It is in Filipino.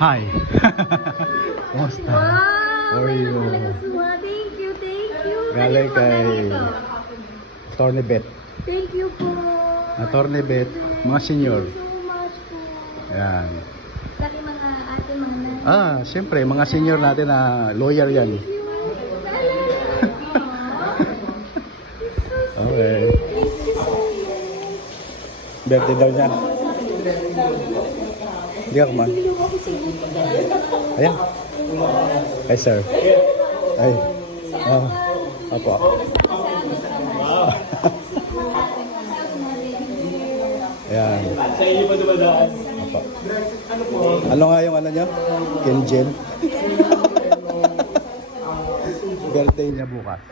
Hi. Kumusta? Wow! How are you? Thank you, thank you. Galing Kanino kay ito? Attorney Bet. Thank you po. Attorney Bet, mga senior. Thank you so much po. Ayan. Laki mga ate, mga nanay. Siyempre, mga senior natin na lawyer yan. Thank you. Okay. Birthday daw niya. Hindi ka kumain. Ayan. Hi, sir. Ay. Apo. Ayan. Apo. Ano nga yung ano niya? Kenjen. Birthday niya bukas.